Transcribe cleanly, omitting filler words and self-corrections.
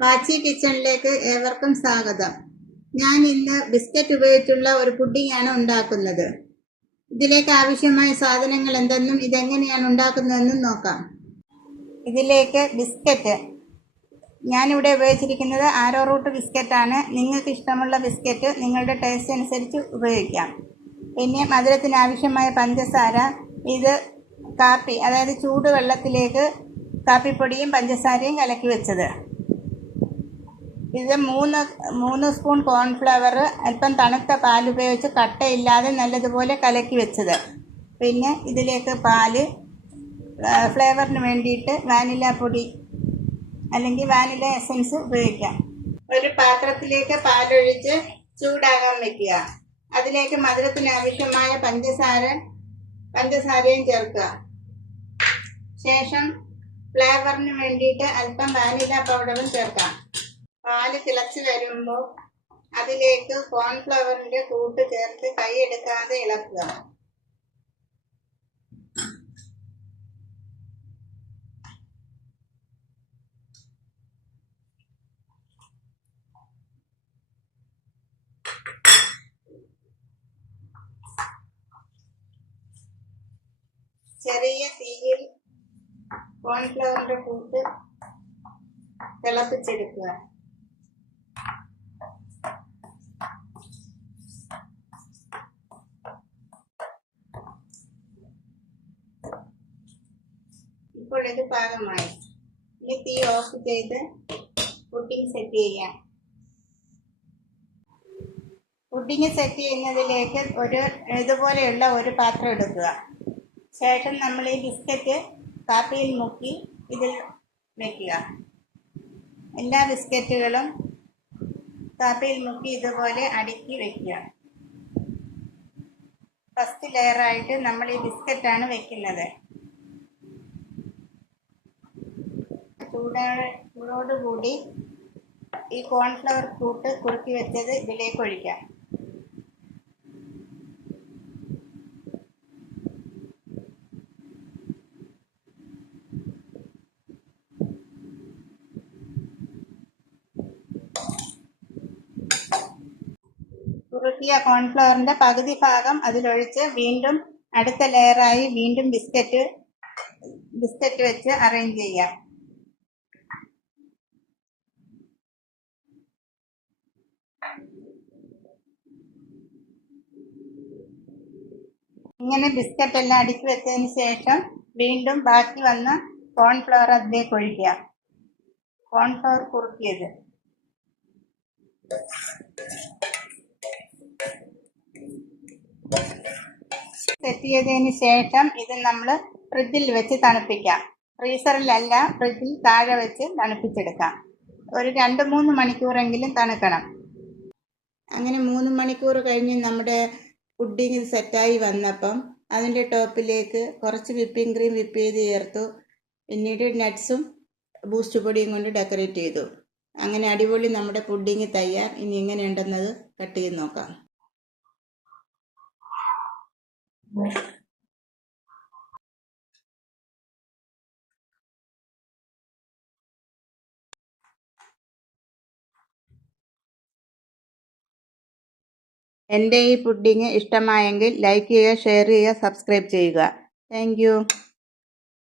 പാച്ചി കിച്ചണിലേക്ക് ഏവർക്കും സ്വാഗതം. ഞാൻ ഇന്ന് ബിസ്ക്കറ്റ് ഉപയോഗിച്ചുള്ള ഒരു പുഡിംഗ് ആണ് ഉണ്ടാക്കുന്നത്. ഇതിലേക്ക് ആവശ്യമായ സാധനങ്ങൾ എന്തെന്നും ഇതെങ്ങനെയാണ് ഉണ്ടാക്കുന്നതെന്നും നോക്കാം. ഇതിലേക്ക് ബിസ്ക്കറ്റ് ഞാനിവിടെ ഉപയോഗിച്ചിരിക്കുന്നത് ആരോ റൂട്ട് ബിസ്ക്കറ്റാണ്. നിങ്ങൾക്ക് ഇഷ്ടമുള്ള ബിസ്ക്കറ്റ് നിങ്ങളുടെ ടേസ്റ്റ് അനുസരിച്ച് ഉപയോഗിക്കാം. പിന്നെ മധുരത്തിന് ആവശ്യമായ പഞ്ചസാര. ഇത് കാപ്പി, അതായത് ചൂടുവെള്ളത്തിലേക്ക് കാപ്പിപ്പൊടിയും പഞ്ചസാരയും കലക്കി വെച്ചത്. ഇത് മൂന്ന് സ്പൂൺ കോൺഫ്ലവർ, അല്പം തണുത്ത പാലുപയോഗിച്ച് കട്ടയില്ലാതെ നല്ലതുപോലെ കലക്കി വെച്ചത്. പിന്നെ ഇതിലേക്ക് പാല്, ഫ്ലേവറിന് വേണ്ടിയിട്ട് വാനില പൊടി അല്ലെങ്കിൽ വാനില എസൻസ് ഉപയോഗിക്കാം. ഒരു പാത്രത്തിലേക്ക് പാലൊഴിച്ച് ചൂടാകാൻ വയ്ക്കുക. അതിലേക്ക് മധുരത്തിന് ആവശ്യമായ പഞ്ചസാരയും ചേർക്കുക. ശേഷം ഫ്ലേവറിന് വേണ്ടിയിട്ട് അല്പം വാനില പൗഡറും ചേർക്കാം. പാല് തിളച്ച് വരുമ്പോൾ അതിലേക്ക് കോൺഫ്ലവറിന്റെ കൂട്ട് ചേർത്ത് കൈയെടുക്കാതെ ഇളക്കുക. ചെറിയ തീയിൽ കോൺഫ്ലവറിന്റെ കൂട്ട് തിളപ്പിച്ചെടുക്കുക. ഇപ്പോൾ ഇത് പാകമായി. ഇനി തീ ഓഫ് ചെയ്ത് പുഡിംഗ് സെറ്റ് ചെയ്യാം. പുഡിംഗ് സെറ്റ് ചെയ്യുന്നതിലേക്ക് ഇതുപോലെയുള്ള ഒരു പാത്രം എടുക്കുക. ശേഷം നമ്മൾ ഈ ബിസ്ക്കറ്റ് കാപ്പിയിൽ മുക്കി ഇതിൽ വയ്ക്കുക. എല്ലാ ബിസ്ക്കറ്റുകളും കാപ്പിയിൽ മുക്കി ഇതുപോലെ അടുക്കി വയ്ക്കുക. ഫസ്റ്റ് ലെയറായിട്ട് നമ്മൾ ഈ ബിസ്ക്കറ്റാണ് വെക്കുന്നത്. ചൂടോടുകൂടി ഈ കോൺഫ്ലവർ കൂട്ട് കുറുക്കി വെച്ചത് ഇതിലേക്ക് ഒഴിക്കാം. കുറുക്കിയ കോൺഫ്ലവറിന്റെ പകുതി ഭാഗം അതിലൊഴിച്ച് വീണ്ടും അടുത്ത ലെയറായി വീണ്ടും ബിസ്ക്കറ്റ് വെച്ച് അറേഞ്ച് ചെയ്യാം. ഇങ്ങനെ ബിസ്ക്കറ്റ് എല്ലാം അടുക്കി വെച്ചതിന് ശേഷം വീണ്ടും ബാക്കി വന്ന കോൺഫ്ലവർ അതിലേക്ക് ഒഴിക്കുക. കോൺഫ്ലവർ കുറുക്കിയത് സെറ്റ് ചെയ്തതിന് ശേഷം ഇത് നമ്മൾ ഫ്രിഡ്ജിൽ വെച്ച് തണുപ്പിക്കാം. ഫ്രീസറിലല്ല, ഫ്രിഡ്ജിൽ താഴെ വെച്ച് തണുപ്പിച്ചെടുക്കാം. ഒരു 2-3 മണിക്കൂറെങ്കിലും തണുക്കണം. അങ്ങനെ 3 മണിക്കൂർ കഴിഞ്ഞ് നമ്മുടെ പുഡിംഗ് സെറ്റായി വന്നപ്പം അതിൻ്റെ ടോപ്പിലേക്ക് കുറച്ച് വിപ്പിംഗ് ക്രീം വിപ്പ് ചെയ്ത് ചേർത്തു. പിന്നീട് നട്ട്സും ബൂസ്റ്റ് പൊടിയും കൊണ്ട് ഡെക്കറേറ്റ് ചെയ്തു. അങ്ങനെ അടിപൊളി നമ്മുടെ പുഡിംഗ് തയ്യാർ. ഇനി എങ്ങനെയുണ്ടെന്നത് കട്ട് ചെയ്ത് നോക്കാം. എൻ്റെ ഈ പുഡിംഗ് ഇഷ്ടമായെങ്കിൽ ലൈക്ക് ചെയ്യുക, ഷെയർ ചെയ്യുക, സബ്സ്ക്രൈബ് ചെയ്യുക. Thank you.